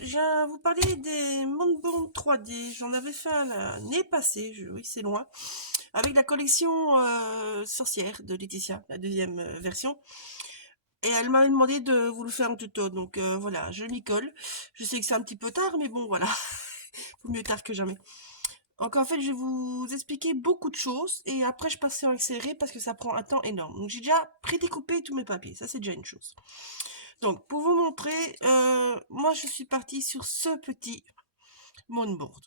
je viens vous parler des Moonboard 3D. J'en avais fait un l'année passée, oui, c'est loin, avec la collection Sorcière de Laetitia, la deuxième version. Et elle m'a demandé de vous le faire en tuto, donc voilà, je m'y colle. Je sais que c'est un petit peu tard, mais bon, voilà, vaut mieux tard que jamais. Donc en fait, je vais vous expliquer beaucoup de choses, et après je passerai en accéléré parce que ça prend un temps énorme. Donc j'ai déjà prédécoupé tous mes papiers, ça c'est déjà une chose. Donc, pour vous montrer, moi je suis partie sur ce petit moonboard.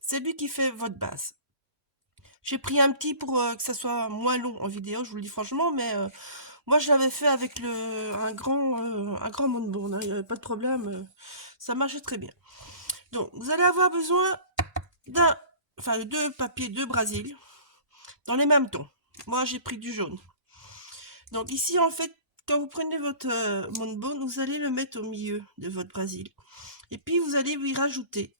C'est lui qui fait votre base. J'ai pris un petit pour que ça soit moins long en vidéo, je vous le dis franchement, mais moi je l'avais fait avec un grand moonboard, hein, il n'y avait pas de problème, ça marchait très bien. Donc, vous allez avoir besoin de deux papiers de Brésil, dans les mêmes tons. Moi j'ai pris du jaune. Donc ici en fait, quand vous prenez votre moonboard, vous allez le mettre au milieu de votre Brésil. Et puis vous allez lui rajouter,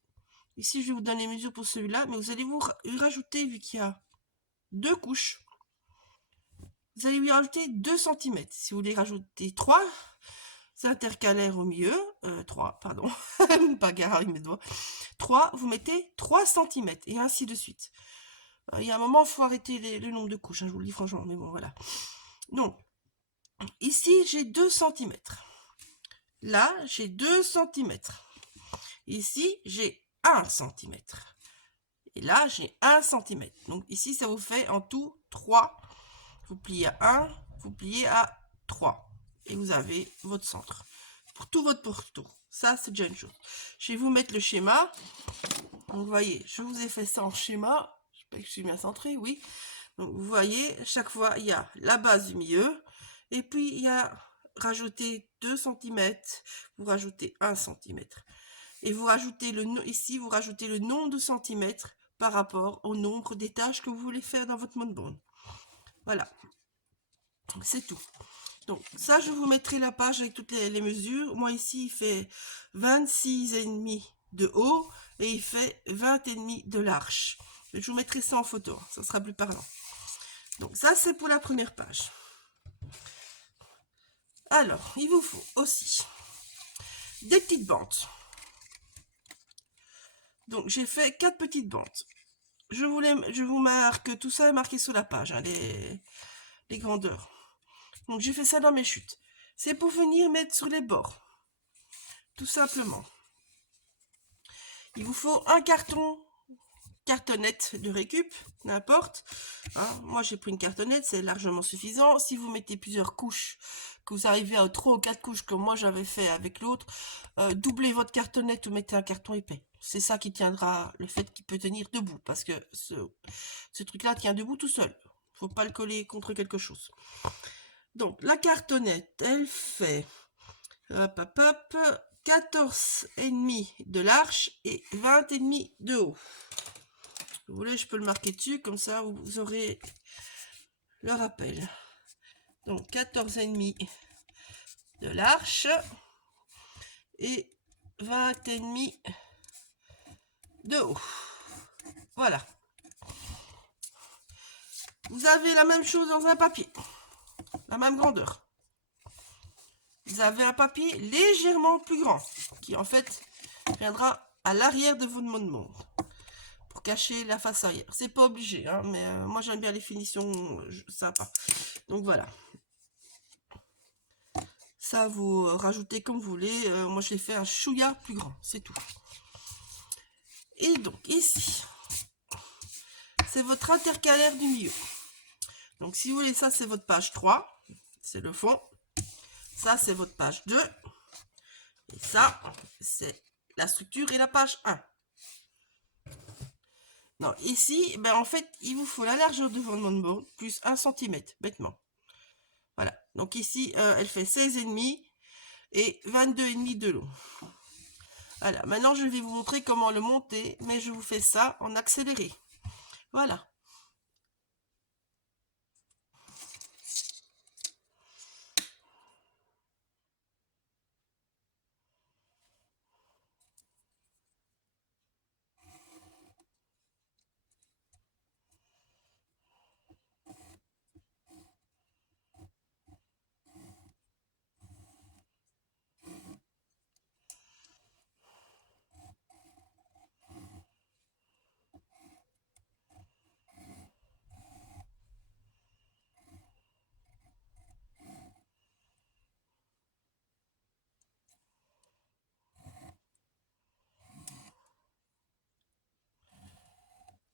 ici je vais vous donner les mesures pour celui-là, mais vous allez lui rajouter, vu qu'il y a deux couches, vous allez lui rajouter 2 cm. Si vous voulez rajouter 3, c'est intercalaire au milieu, 3, pardon, pas gare avec mes doigts, 3, vous mettez 3 cm, et ainsi de suite. Il y a un moment, il faut arrêter le nombre de couches, hein, je vous le dis franchement, mais bon, voilà. Donc, ici, j'ai 2 cm. Là, j'ai 2 cm. Ici, j'ai 1 cm. Et là, j'ai 1 cm. Donc ici, ça vous fait en tout 3. Vous pliez à 1, vous pliez à 3. Et vous avez votre centre. Pour tout votre pourtour. Ça, c'est déjà une chose. Je vais vous mettre le schéma. Donc, vous voyez, je vous ai fait ça en schéma. J'espère que je suis bien centré, oui. Donc, vous voyez, chaque fois, il y a la base du milieu. Et puis, il y a rajouter 2 cm. Vous rajoutez 1 cm. Et vous rajoutez ici, vous rajoutez le nombre de centimètres par rapport au nombre d'étages que vous voulez faire dans votre moonboard. Voilà, c'est tout. Donc ça, je vous mettrai la page avec toutes les mesures. Moi ici, il fait 26,5 de haut et il fait 20,5 de large. Je vous mettrai ça en photo, ça sera plus parlant. Donc ça, c'est pour la première page. Alors, il vous faut aussi des petites bandes. Donc j'ai fait 4 petites bandes. Je vous marque, tout ça est marqué sur la page, hein, les grandeurs. Donc j'ai fait ça dans mes chutes. C'est pour venir mettre sur les bords. Tout simplement. Il vous faut un cartonnette de récup, n'importe. Hein, moi j'ai pris une cartonnette, c'est largement suffisant. Si vous mettez plusieurs couches, que vous arrivez à 3 ou 4 couches comme moi j'avais fait avec l'autre, doublez votre cartonnette ou mettez un carton épais. C'est ça qui tiendra, le fait qu'il peut tenir debout, parce que ce truc-là tient debout tout seul. Faut pas le coller contre quelque chose. Donc la cartonnette, elle fait 14,5 de large et 20,5 de haut. Vous voulez, je peux le marquer dessus, comme ça vous aurez le rappel. Donc 14,5 de large et 20,5 de haut. Voilà. Vous avez la même chose dans un papier, la même grandeur. Vous avez un papier légèrement plus grand, qui en fait viendra à l'arrière de votre moonboard pour cacher la face arrière. C'est pas obligé, hein, mais moi j'aime bien les finitions sympas. Donc voilà. Ça, vous rajoutez comme vous voulez. Moi, je l'ai fait un chouïa plus grand, c'est tout. Et donc, ici, c'est votre intercalaire du milieu. Donc, si vous voulez, ça, c'est votre page 3. C'est le fond. Ça, c'est votre page 2. Et ça, c'est la structure et la page 1. Non, ici, ben, en fait, il vous faut la largeur de votre moonboard plus 1 cm, bêtement. Voilà. Donc, ici, elle fait 16,5 et 22,5 de long. Voilà, maintenant je vais vous montrer comment le monter, mais je vous fais ça en accéléré. Voilà.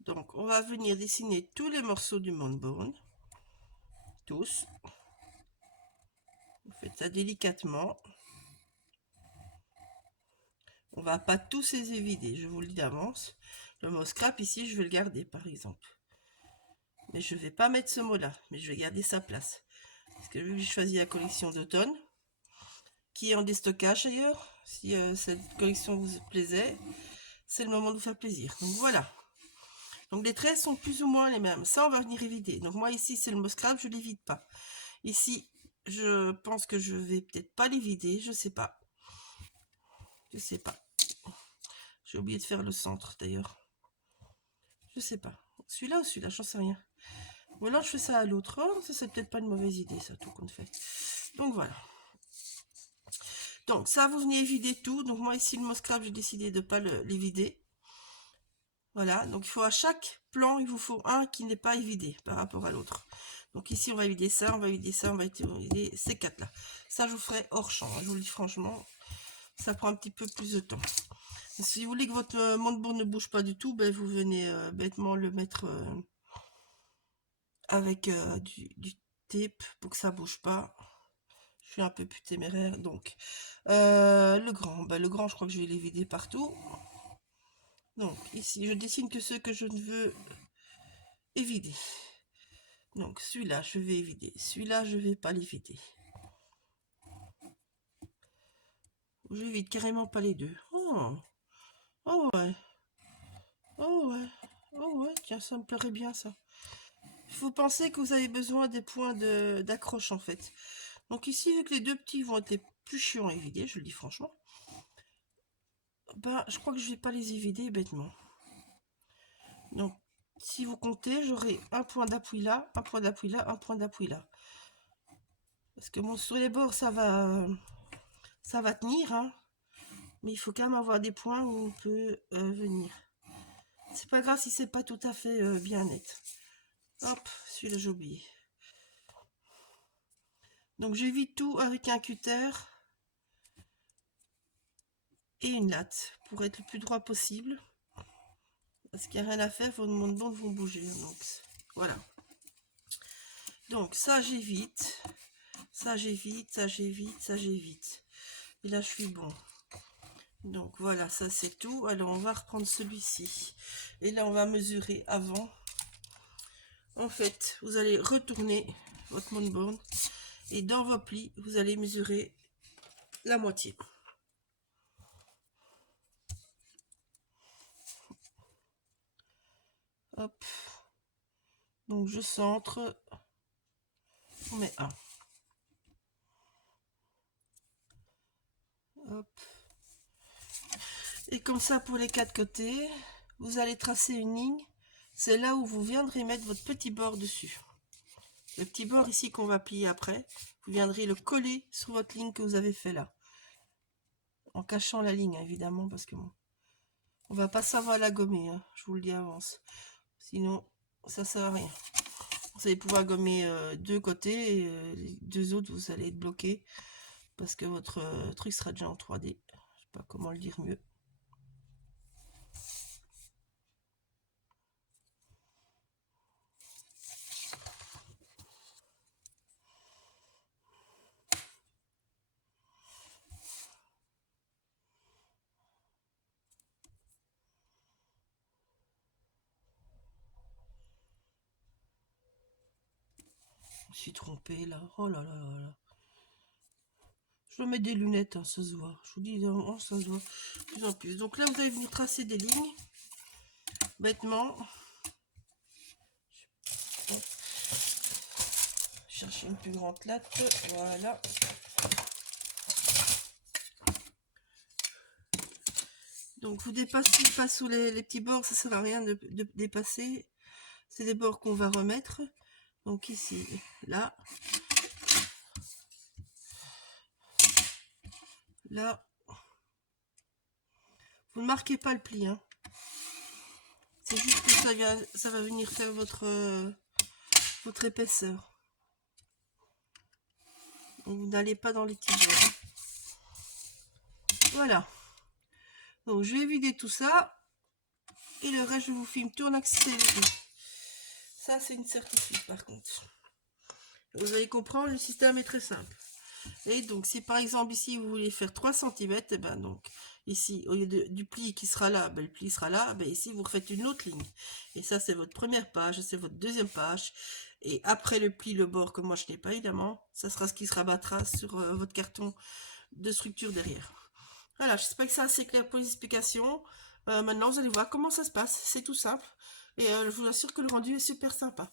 Donc, on va venir dessiner tous les morceaux du Moonboard. Tous. Vous faites ça délicatement. On va pas tous les évider, je vous le dis d'avance. Le mot scrap ici, je vais le garder par exemple. Mais je vais pas mettre ce mot-là, mais je vais garder sa place. Parce que vu que j'ai choisi la collection d'automne, qui est en déstockage d'ailleurs, si cette collection vous plaisait, c'est le moment de vous faire plaisir. Donc voilà. Donc les traits sont plus ou moins les mêmes. Ça, on va venir évider. Donc moi ici, c'est le mot scrap, je l'évite pas. Ici, je pense que je vais peut-être pas l'évider, je sais pas. Je sais pas. J'ai oublié de faire le centre d'ailleurs. Je sais pas. Celui-là ou celui-là, j'en sais rien. Ou alors je fais ça à l'autre. Oh, ça c'est peut-être pas une mauvaise idée, ça, tout compte fait. Donc voilà. Donc ça, vous venez vider tout. Donc moi ici, le mot scrap, j'ai décidé de ne pas les vider. Voilà. Donc il faut à chaque plan, il vous faut un qui n'est pas évidé par rapport à l'autre. Donc ici, on va vider ça, on va vider ça, on va vider ces quatre-là. Ça, je vous ferai hors champ. Je vous le dis franchement, ça prend un petit peu plus de temps. Si vous voulez que votre moldboard ne bouge pas du tout, ben, vous venez bêtement le mettre avec du tape pour que ça bouge pas. Je suis un peu plus téméraire. Donc le grand, je crois que je vais les vider partout. Donc ici, je dessine que ceux que je ne veux évider. Donc celui-là, je vais évider. Celui-là, je vais pas l'éviter. J'évite carrément pas les deux. Oh, oh ouais. Oh ouais. Oh ouais, tiens, ça me plairait bien ça. Vous pensez que vous avez besoin des points d'accroche en fait. Donc ici, vu que les deux petits vont être plus chiants à évider, je le dis franchement, ben, je crois que je vais pas les évider bêtement. Donc, si vous comptez, j'aurai un point d'appui là, un point d'appui là, un point d'appui là. Parce que bon, sur les bords, ça va tenir, hein, mais il faut quand même avoir des points où on peut venir. C'est pas grave si c'est pas tout à fait bien net. Hop, celui-là j'ai oublié. Donc j'évite tout avec un cutter et une latte pour être le plus droit possible. Parce qu'il n'y a rien à faire, vos bandes vont bouger. Donc voilà. Donc ça j'évite. Ça j'évite, ça j'évite, ça j'évite. Et là je suis bon. Donc voilà, ça c'est tout. Alors on va reprendre celui-ci. Et là on va mesurer avant. En fait, vous allez retourner votre moldboard. Et dans vos plis, vous allez mesurer la moitié. Hop. Donc je centre. On met un. Hop. Et comme ça pour les quatre côtés, vous allez tracer une ligne. C'est là où vous viendrez mettre votre petit bord dessus. Le petit bord ici qu'on va plier après, vous viendrez le coller sur votre ligne que vous avez fait là. En cachant la ligne, évidemment, parce que bon, on va pas savoir la gommer, hein, je vous le dis avance. Sinon, ça sert à rien. Vous allez pouvoir gommer deux côtés et les deux autres, vous allez être bloqué parce que votre truc sera déjà en 3D. Je sais pas comment le dire mieux. Je me suis trompée là. Oh là là là là. Je vais mettre des lunettes, hein, ça se voit. Je vous dis, non, ça se voit de plus en plus. Donc là, vous allez venir tracer des lignes. Bêtement. Chercher une plus grande latte. Voilà. Donc vous dépassez pas sous les petits bords, ça sert à rien de dépasser. C'est des bords qu'on va remettre. Donc ici, là. Là. Vous ne marquez pas le pli, hein. C'est juste que ça va venir faire votre épaisseur. Donc, vous n'allez pas dans les petits bords. Voilà. Donc je vais vider tout ça. Et le reste, je vous filme tout en accéléré. Ça, c'est une certitude, par contre. Vous allez comprendre, le système est très simple. Et donc, si par exemple, ici, vous voulez faire 3 cm, et ben donc, ici, au lieu du pli qui sera là, ben, le pli sera là, ben, ici, vous refaites une autre ligne. Et ça, c'est votre première page, c'est votre deuxième page. Et après le pli, le bord, que moi, je n'ai pas, évidemment, ça sera ce qui se rabattra sur votre carton de structure derrière. Voilà, j'espère que c'est assez clair pour les explications. Maintenant, vous allez voir comment ça se passe. C'est tout simple. Et je vous assure que le rendu est super sympa.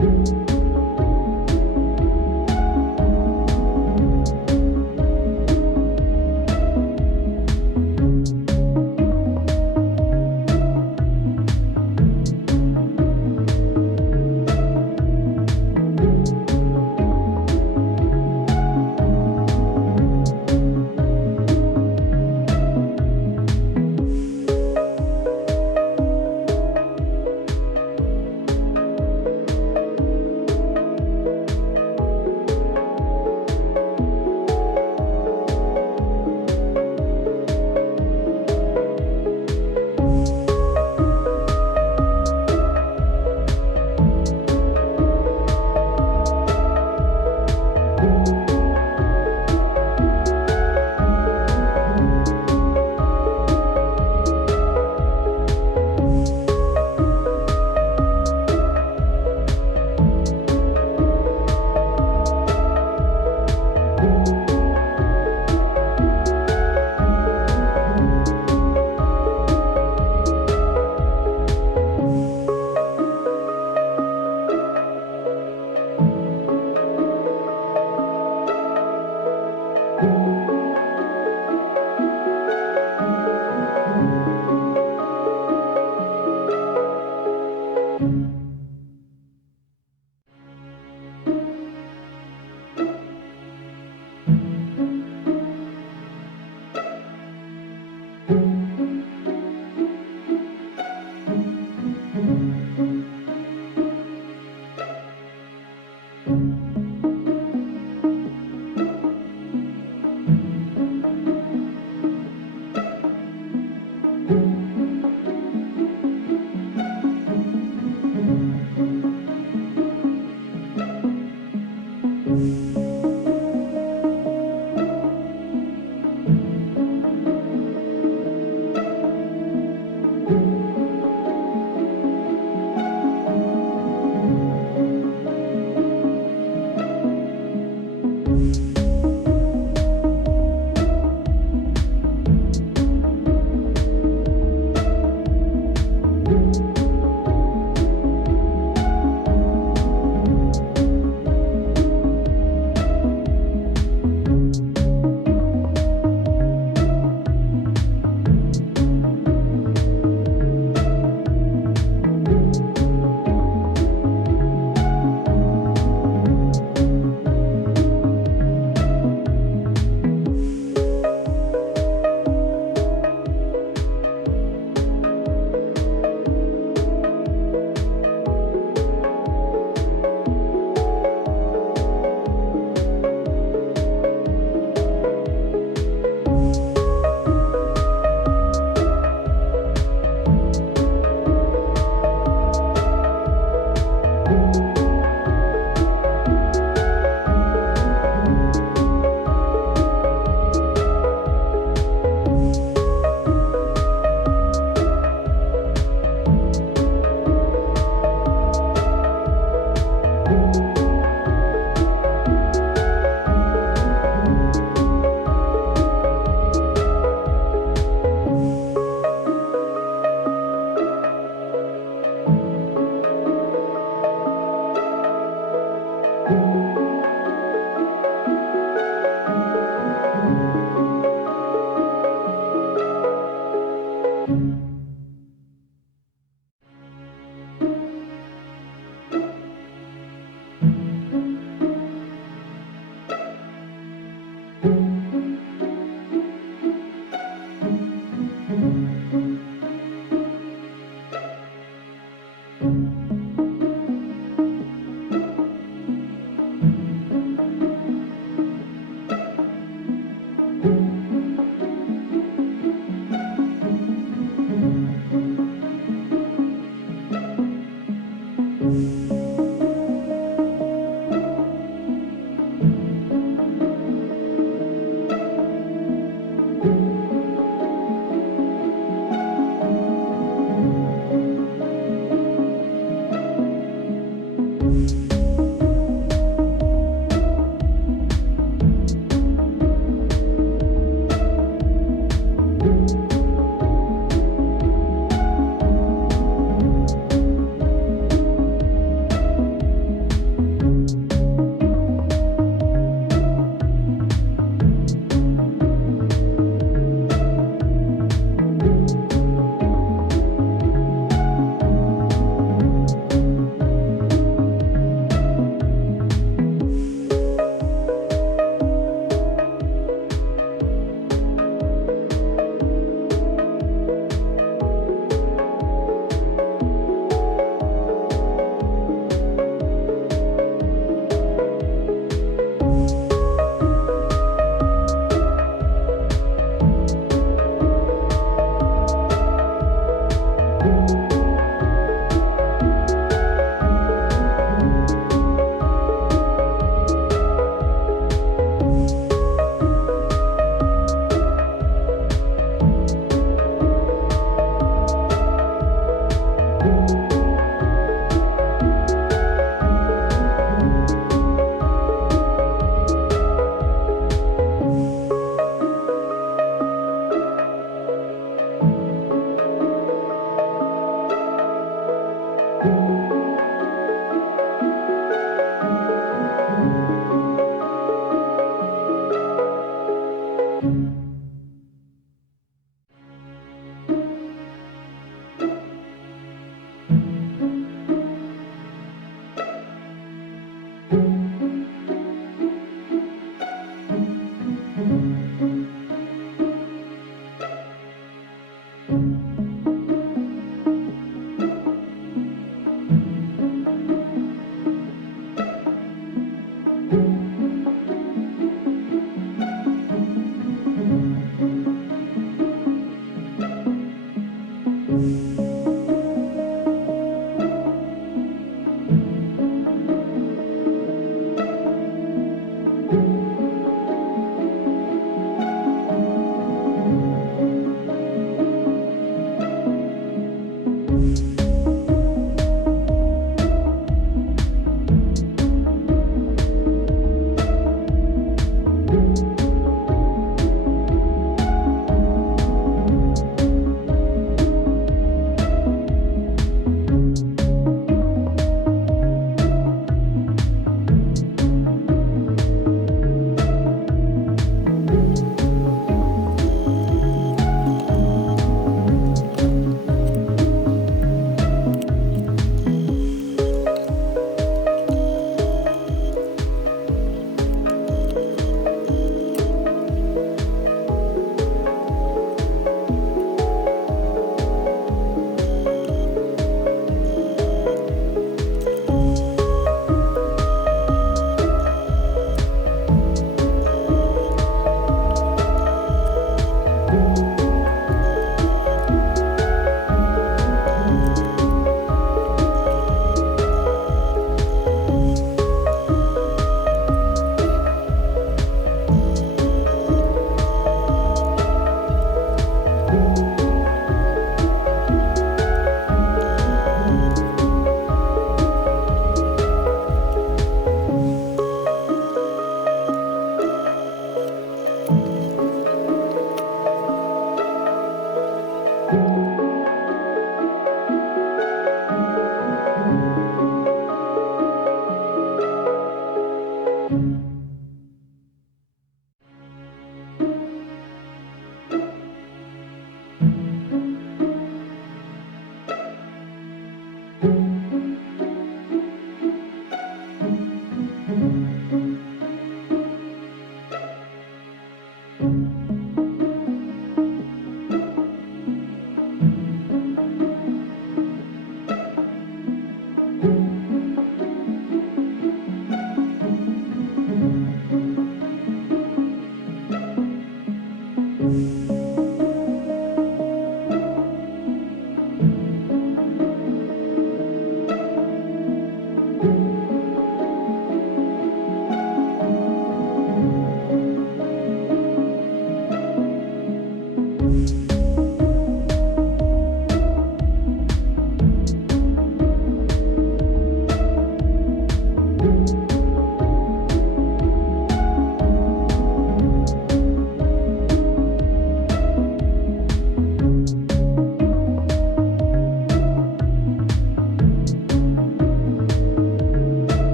you